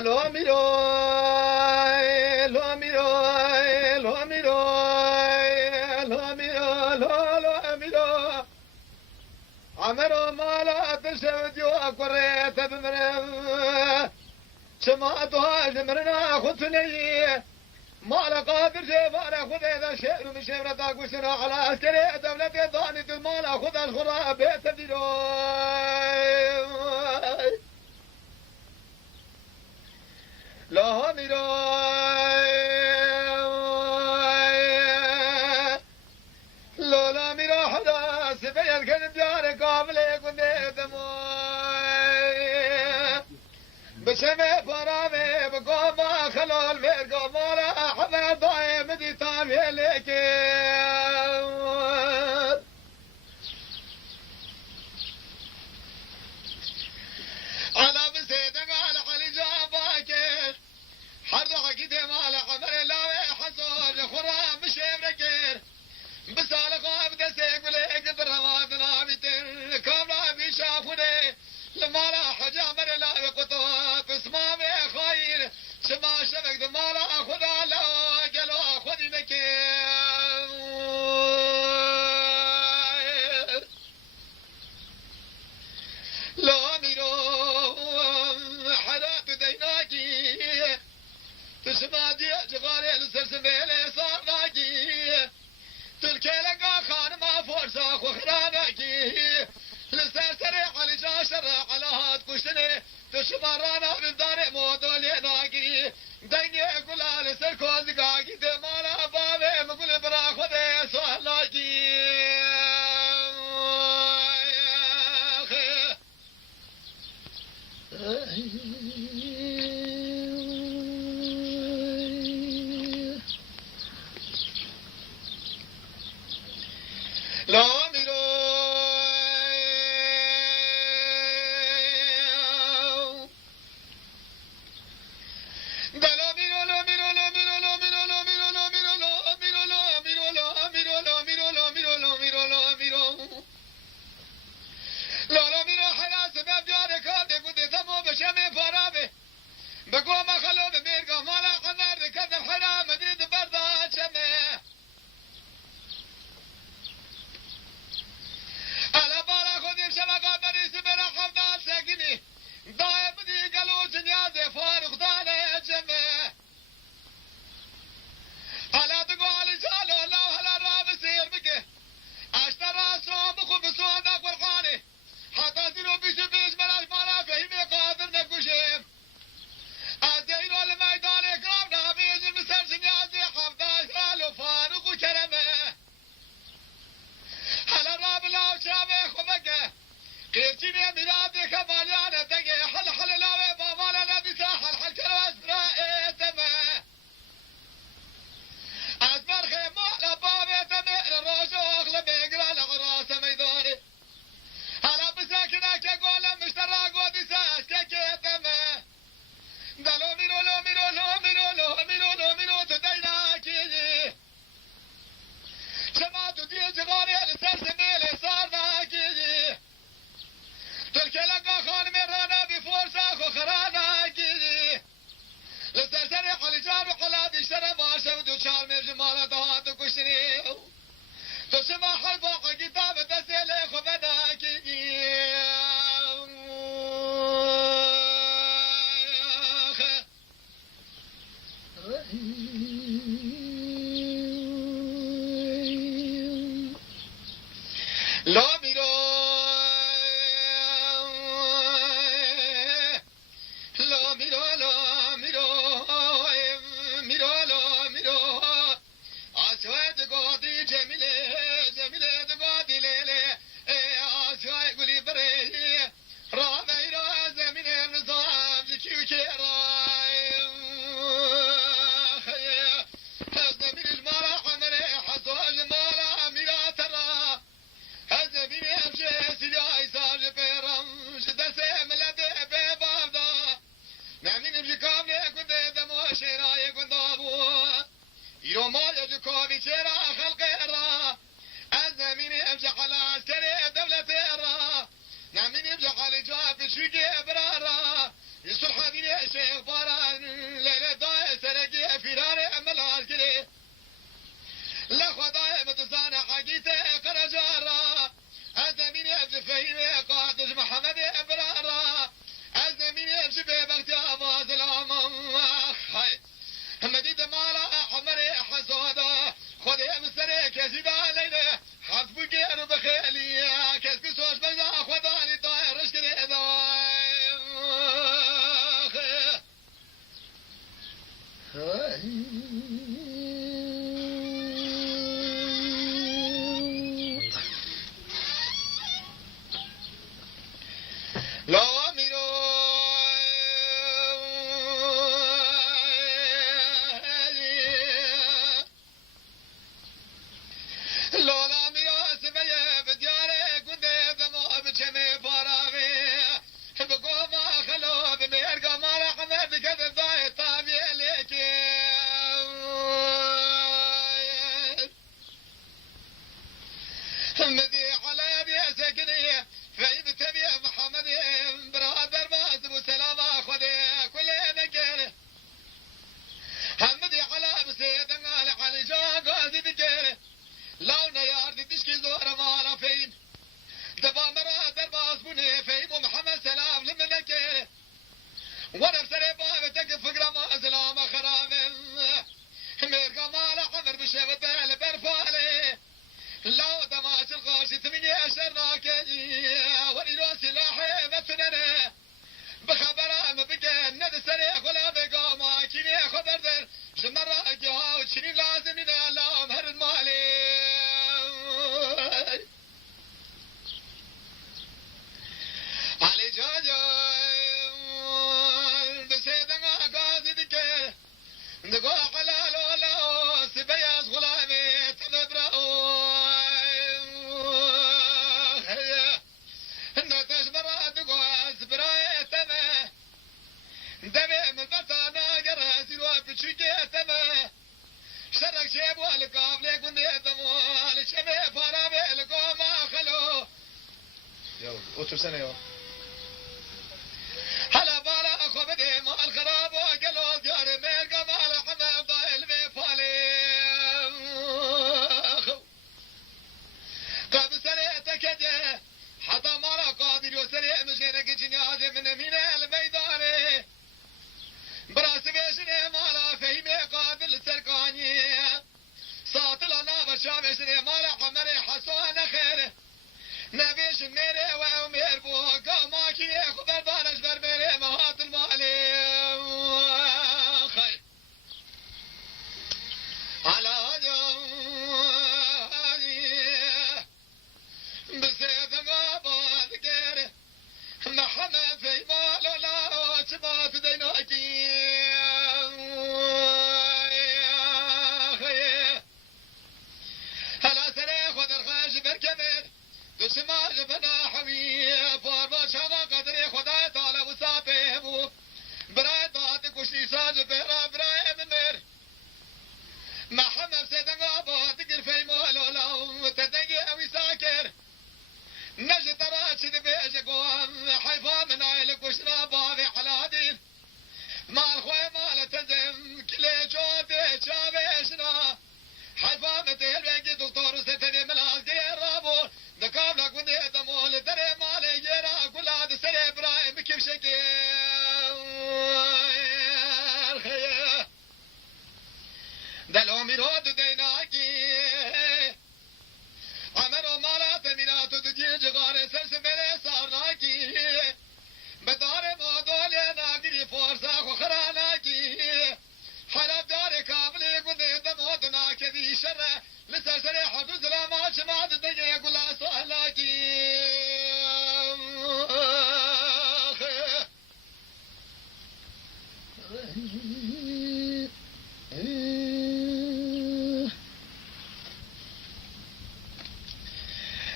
لو میرای لو میرای لو میرای لو میرای لو میرای عمرو مالا تشهد يو قريت بمرم سما دهاج مرنا خدني مالا قادر جبار خد إذا شعر من شعر تاقوسنا على عسكري دولة ضاني المالا خد الخراب بيت بديروي لا ميراي لا ميرا حدا سبيل كن ديار قابل كن دموي بسمه برامه بقوما خلال مرقا مالا حمد ضايم دي تامي لكي على بسيدك على حالي جاباك حرق كده مالا عمر لاوي حصول خرام مشيبركير بسالك عبد سيقلك برماتنا بيتن كاملا بيشافوني لما لا حجامر لا قطوف اسمام خير سما شبك دمالا خدا لا قالوا خذي مكين لا ميرو حرات ديناكي تسمع دي جغاري السلسميل صارناكي تلكي لقا خان ما فرصة وخراناكي لسرسري على جاشر على هاد كشتني تشمرانا بالدار مودولي ناقي دنيا كلها لسركوز قاقي دمالا بابي مقول برا خذي سهلاكي لا بقوم خلو بميرقه مالا قمر كذب حرام مديد برضا شمه على بالا خذي شبكة بريس بلا حفظان ساكني ضايب دي قالوا جنيازي فارغ دالي جمه على تقو على جالو لو هلا راب سير بكي اشترى صوم بخو بسوان دا قرقاني حتى زيرو بيشو بيش بلاش مالا فهمي قادر نقوشيم ازيرو الميدان اكرامنا بيجي مسر جنيازي حفظان قالوا فارغ وكرمه هلا راب لاو شامي خبقه قيرتيني ميلادي كماليانا دقي حل حل لاوي بابالا نبي ساحل حل كلو اسرائي تمه أزمر خيمة لبابي تمئ الروش وأغلب يقرأ لغراس ميداني هلا بساكنة كقول مشترك ودي ساس كيتمه دلو ميرو لو ميرو لو ميرو لو ميرو لو ميرو تدينا كيجي سمعتو دي جغاري السر سميلي صارنا كيجي تلك لقا خان مرانا بفورسا خخرانا كيجي لسرسري على جاب قلادي شربا شودو شال من جمال دهات كشري تسمع حلبا كتاب تسيلي خبنا كيجي لا ميرو لا ميرو لا ميرو ميرو لا ميرو اسود قاضي جميله جميله قاضي ليله اسود قولي بري راميرو زميله نظام كيوكي راي زميل المرا حمري حصول المرا ميرا ترى زميل بطور سنه هلا بالا أخو بدي مال خراب وقلو ديار ميرقا مال حمد ضايل بفالي قاب سنة تكده حتى مالا قادر يسرع مشينك جنياز من مين الميداني براسي بيشني مالا فهمي قابل سرقاني ساطلنا بشامشني مالا حمري حسوان خير نبيش ميري ومير بوكا ماكي خبر دانش برميري مهات المالي خير على جاني بسيط غابات غير محمد في مال لا وشبات ديناكي هلا سري خذ الخاش بركبت دشماج بنا حوي فاربا شغا قدري خدا تعالى وسابه براي طاعت كشي ساج برا براي منر محمد سيدنا باتقر في مولولا تدنجي اوي ساكر نجد راشد بيش قوام حيفا من عيلك وشرا بابي حلادين مال خوي مال تزم كلي جوتي شابيشنا حيفا متيل بيجي دكتور ستني ملاز رابو دكاب لك ودي دمول دري مالي جيرا كل هذا سري ابراهيم كيف شكي الخير دلو ميرود ديناكي عمرو مالا تميناتو دجي جغاري سرسبري صارناكي بدار مودولي ناقري فورسا خخراناكي حرب داري كابلي قدي دمودنا كذي شر لسرسري حدوز لما شماد الدنيا يقول أصلاكي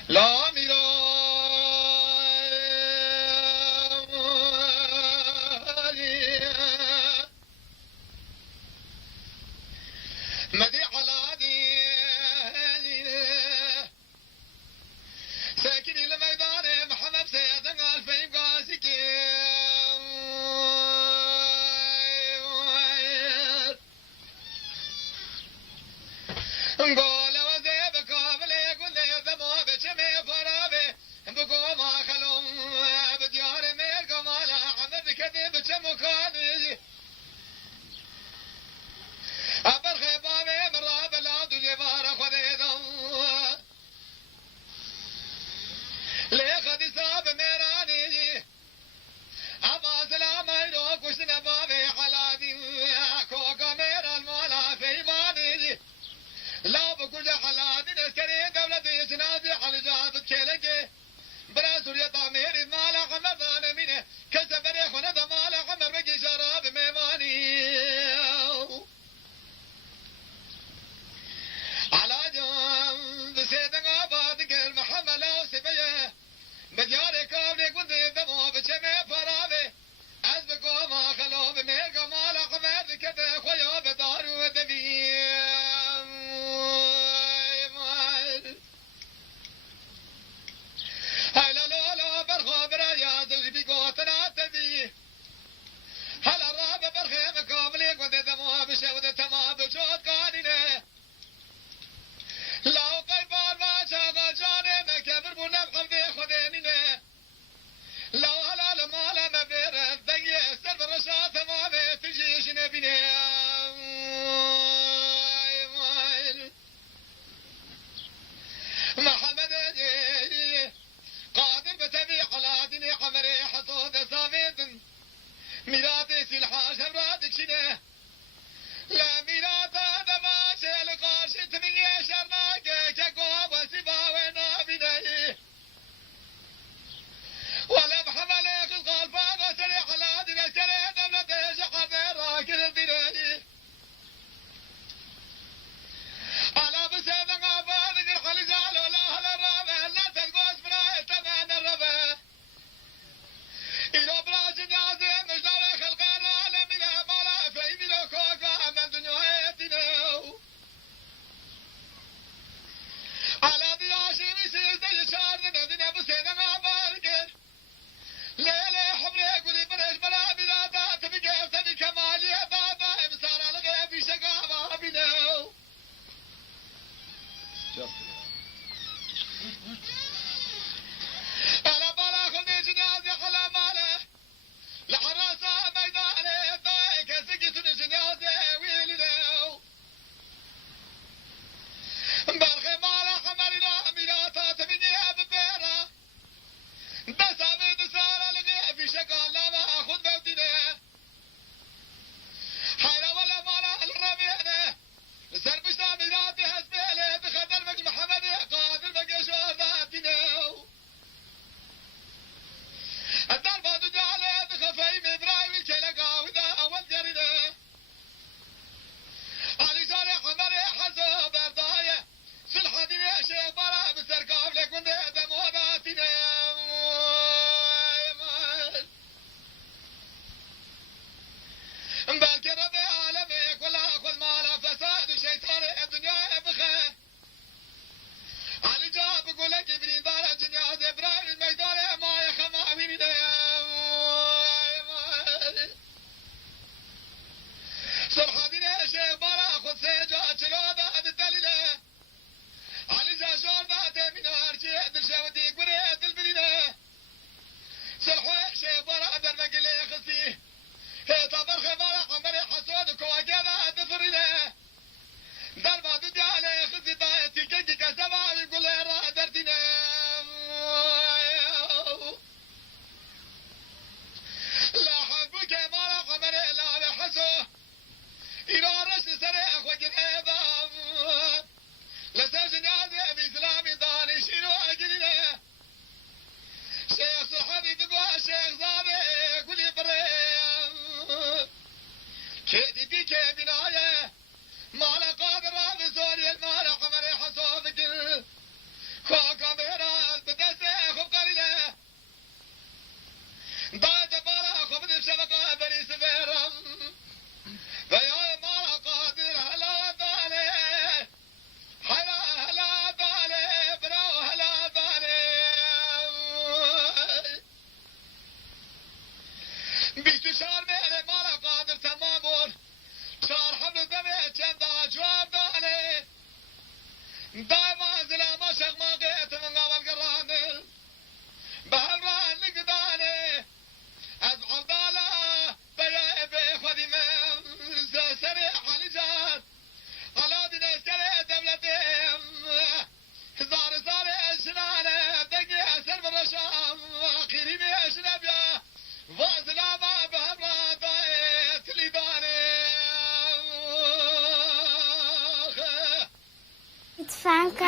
لا ميرا مدي على دي ساكني الميدان محمد سيدنا الفيم قاسكي قول وزيب كامل يقول لي ذمو بشمي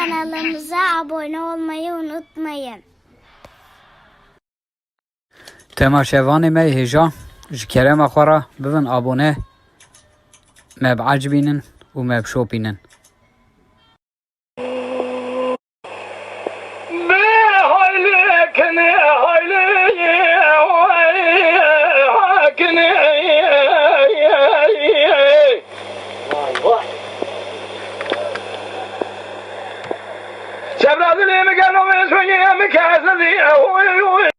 kanalımıza abone olmayı unutmayın. تماشاوان ما هجا جكرم أخورا ببن أبونه ما بعجبينن وما بشوبينن Çevre